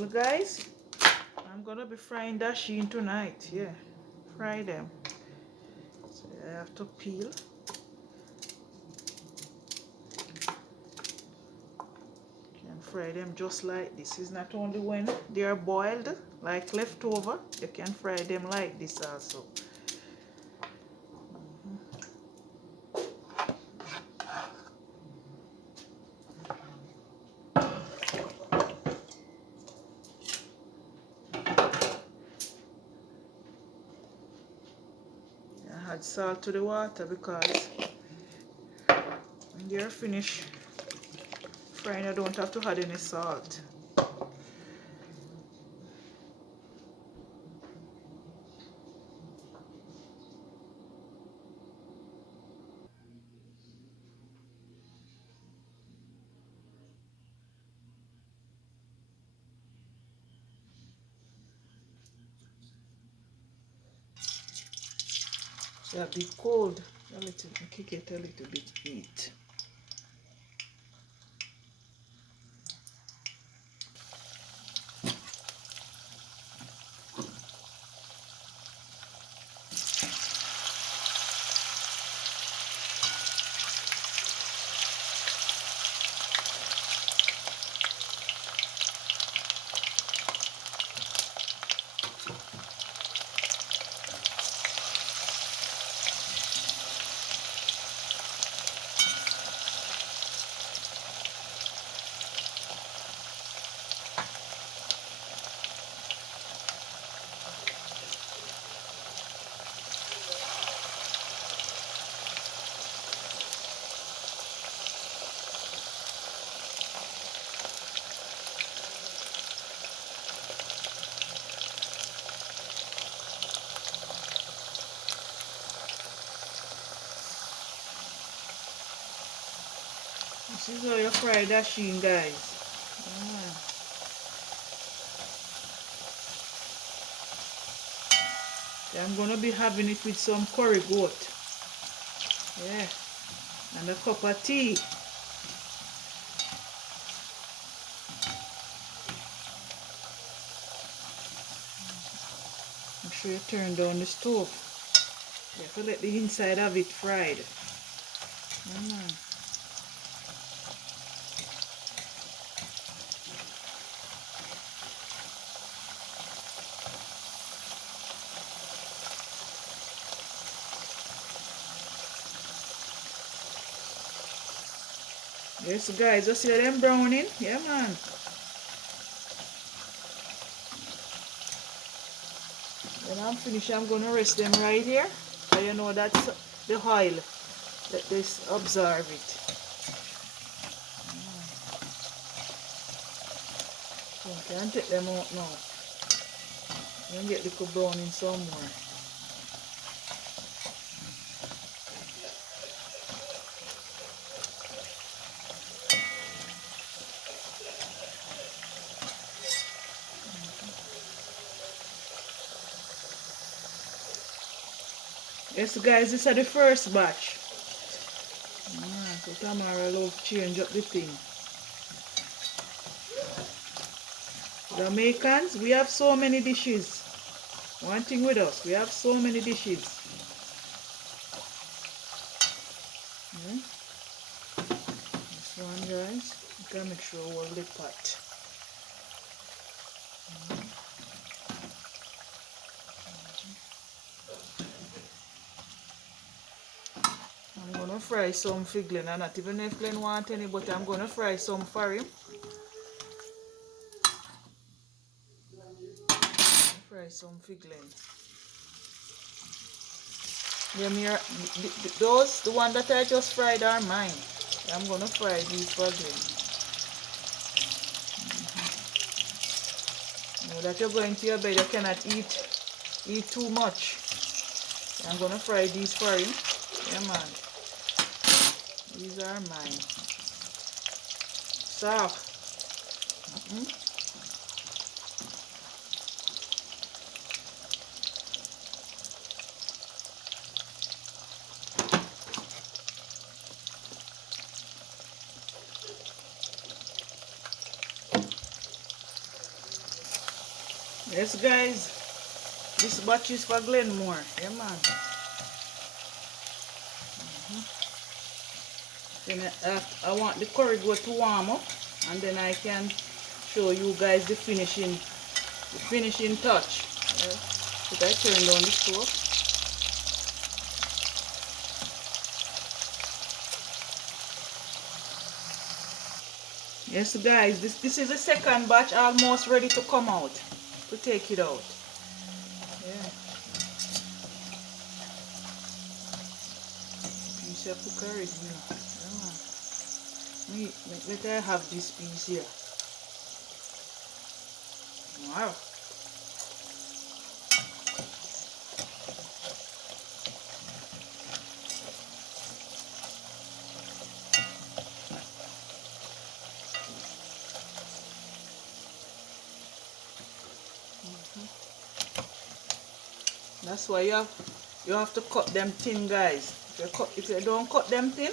Well guys, I'm gonna be frying dasheen tonight. Yeah, fry them. So I have to peel. Can fry them just like this. Is not only when they are boiled like leftover, you can fry them like this also. I add salt to the water because when they're finished frying, I don't have to add any salt. So a bit cold, a little, kick it a little bit heat. This is how you fry dasheen, guys. I'm gonna be having it with some curry goat. Yeah, and a cup of tea. Make sure you turn down the stove. You have to let the inside of it fried. Yes guys, just see them browning. Yeah man. When I'm finished, I'm gonna rest them right here. So you know that's the oil. Let this absorb it. So you can take them out now. You can get little browning somewhere. Yes guys, this is the first batch. So Tamara love change up the thing. Jamaicans, we have so many dishes. One thing with us, we have so many dishes. This one guys, you can make sure all the pot. I'm gonna fry some for Glenn. I'm not even if Glenn want any, but I'm gonna fry some for him. Fry some for Glenn. Those, the one that I just fried are mine. I'm gonna fry these for Glenn. Now that you're going to your bed, you cannot eat too much. I'm gonna fry these for him. Yeah man. These are mine. Soft. Yes guys, this batch is for Glenmore. Yeah man. Then I want the curry goat to warm up, and then I can show you guys the finishing touch. Yeah. But I turn down the stove. Yes guys, this is the second batch almost ready to come out, to take it out. Yeah. You see, I cook already, you know. Yeah, man. Let I have this piece here. Wow. That's why you have to cut them thin, guys. If you don't cut them thin,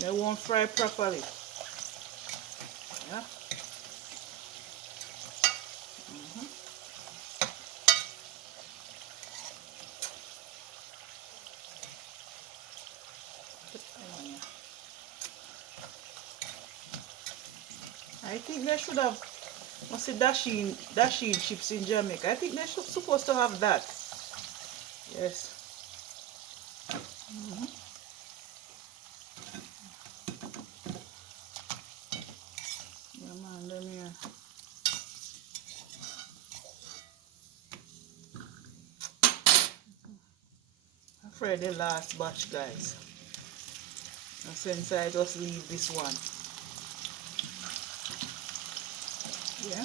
they won't fry properly. Yeah. I think they should have, what's the dasheen chips in Jamaica? I think they're supposed to have that. Yes. Yeah man, them here. I'm afraid the last batch, guys. And since I just leave this one. Yeah.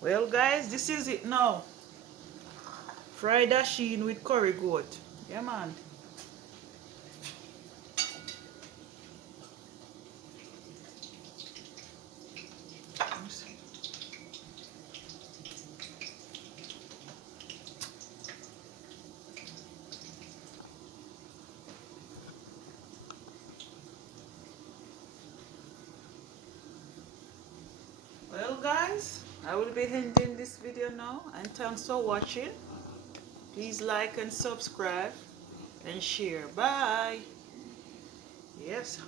Well guys, this is it now. Fried dasheen with curry goat. Yeah man. Well guys, I will be ending this video now, and thanks for watching. Please like and subscribe and share. Bye. Yes.